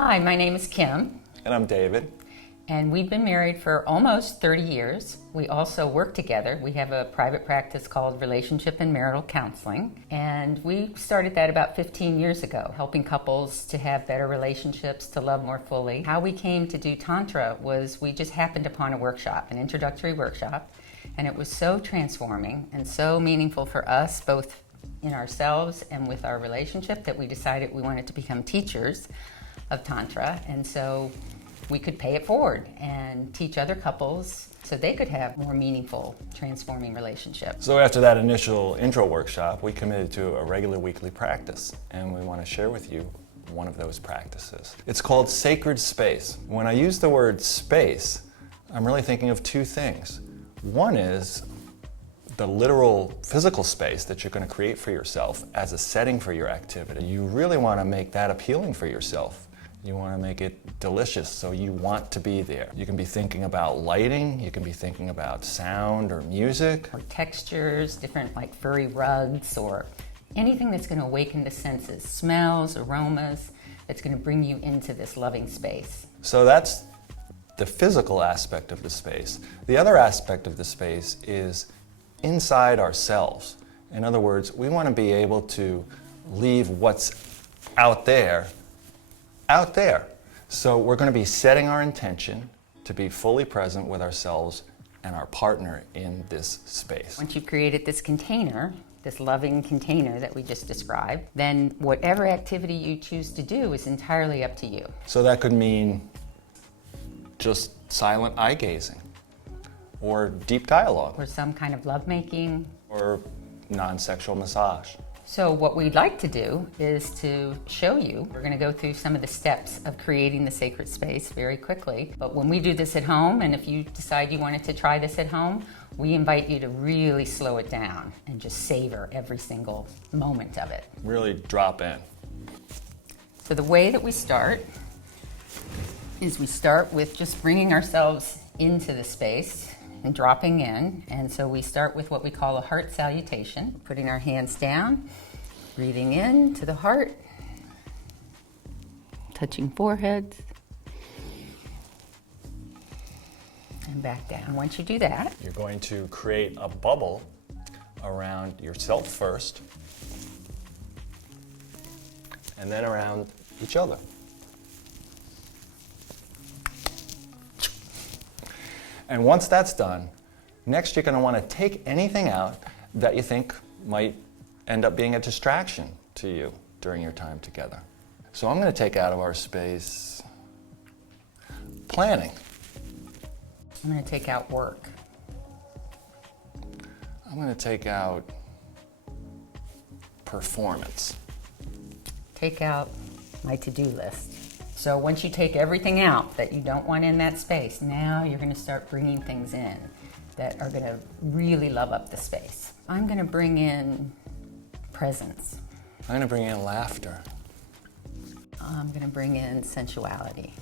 Hi, my name is Kim, And I'm David. and we've been married for almost 30 years. We also work together. We have a private practice called Relationship and Marital Counseling, and we started that about 15 years ago, helping couples to have better relationships, to love more fully. How we came to do Tantra was we just happened upon a workshop, an introductory workshop, and it was so transforming and so meaningful for us, both in ourselves and with our relationship, that we decided we wanted to become teachers of Tantra, and so we could pay it forward and teach other couples so they could have more meaningful, transforming relationships. So after that initial intro workshop, we committed to a regular weekly practice, and we want to share with you one of those practices. It's called Sacred Space. When I use the word space, I'm really thinking of two things. One is the literal physical space that you're going to create for yourself as a setting for your activity. You really want to make that appealing for yourself. You want to make it delicious, so you want to be there. You can be thinking about lighting, you can be thinking about sound or music. Or textures, different like furry rugs, or anything that's going to awaken the senses, smells, aromas, that's going to bring you into this loving space. So that's the physical aspect of the space. The other aspect of the space is inside ourselves. In other words, we want to be able to leave what's out there. So we're going to be setting our intention to be fully present with ourselves and our partner in this space. Once you've created this container, this loving container that we just described, then whatever activity you choose to do is entirely up to you. So that could mean just silent eye gazing, or deep dialogue, Or some kind of lovemaking. or non-sexual massage. So what we'd like to do is to show you, we're going to go through some of the steps of creating the sacred space very quickly. But when we do this at home, and if you decide you wanted to try this at home, we invite you to really slow it down and just savor every single moment of it. Really drop in. So the way that we start is we start with just bringing ourselves into the space and dropping in. And so we start with what we call a heart salutation, putting our hands down, breathing in to the heart, touching foreheads, and back down. Once you do that, You're going to create a bubble around yourself first, and then around each other. And once that's done, next you're going to want to take anything out that you think might end up being a distraction to you during your time together. So I'm going to take out of our space planning. I'm going to take out work. I'm going to take out performance. Take out my to-do list. So once you take everything out that you don't want in that space, now you're going to start bringing things in that are going to really love up the space. I'm going to bring in presence. I'm going to bring in laughter. I'm going to bring in sensuality.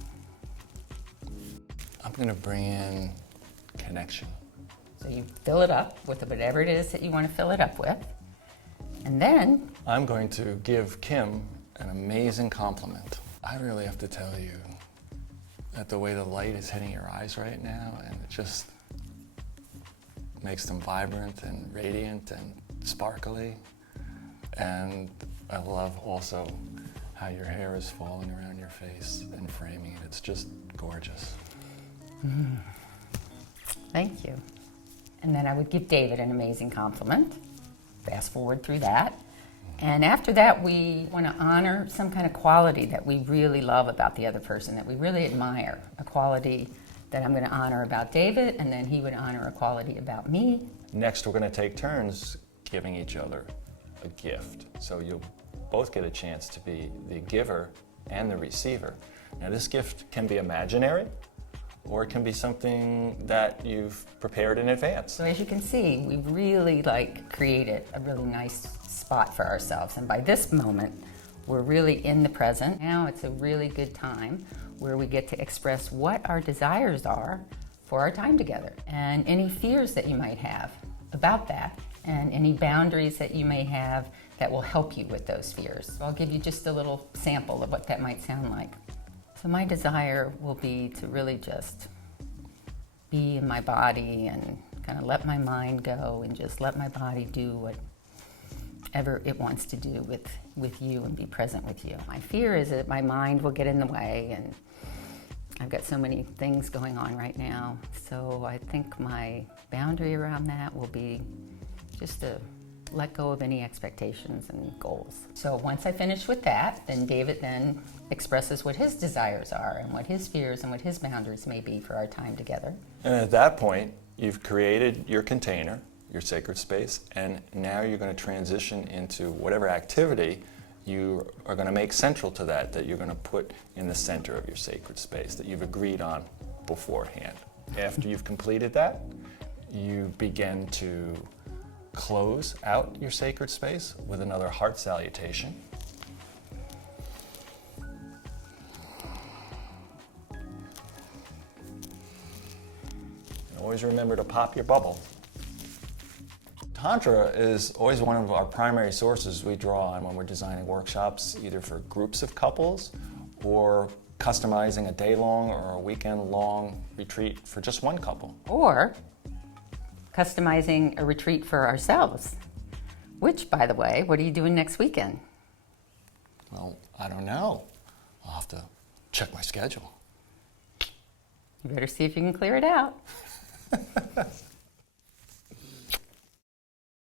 I'm going to bring in connection. So you fill it up with whatever it is that you want to fill it up with. And then I'm going to give Kim an amazing compliment. I really have to tell you that the way the light is hitting your eyes right now, and it just makes them vibrant and radiant and sparkly. And I love also how your hair is falling around your face and framing it. It's just gorgeous. Thank you. And then I would give David an amazing compliment. Fast forward through that. And after that, we want to honor some kind of quality that we really love about the other person, that we really admire. A quality that I'm going to honor about David, and then he would honor a quality about me. Next, we're going to take turns giving each other a gift. So you'll both get a chance to be the giver and the receiver. Now, this gift can be imaginary, or it can be something that you've prepared in advance. So as you can see, we really created a really nice spot for ourselves. And by this moment, we're really in the present. Now it's a really good time where we get to express what our desires are for our time together, and any fears that you might have about that, and any boundaries that you may have that will help you with those fears. So I'll give you just a little sample of what that might sound like. So my desire will be to really just be in my body and kind of let my mind go and just let my body do whatever it wants to do with you and be present with you. My fear is that my mind will get in the way, and I've got so many things going on right now. So I think my boundary around that will be just to let go of any expectations and goals. So once I finish with that, then David then expresses what his desires are and what his fears and what his boundaries may be for our time together. And at that point, you've created your container, your sacred space, and now you're going to transition into whatever activity you are going to make central to that you're going to put in the center of your sacred space that you've agreed on beforehand. After you've completed that, you begin to close out your sacred space with another heart salutation. And always remember to pop your bubble. Tantra is always one of our primary sources we draw on when we're designing workshops, either for groups of couples or customizing a day-long or a weekend-long retreat for just one couple. Or customizing a retreat for ourselves, which, by the way, what are you doing next weekend? Well, I don't know. I'll have to check my schedule. You better see if you can clear it out.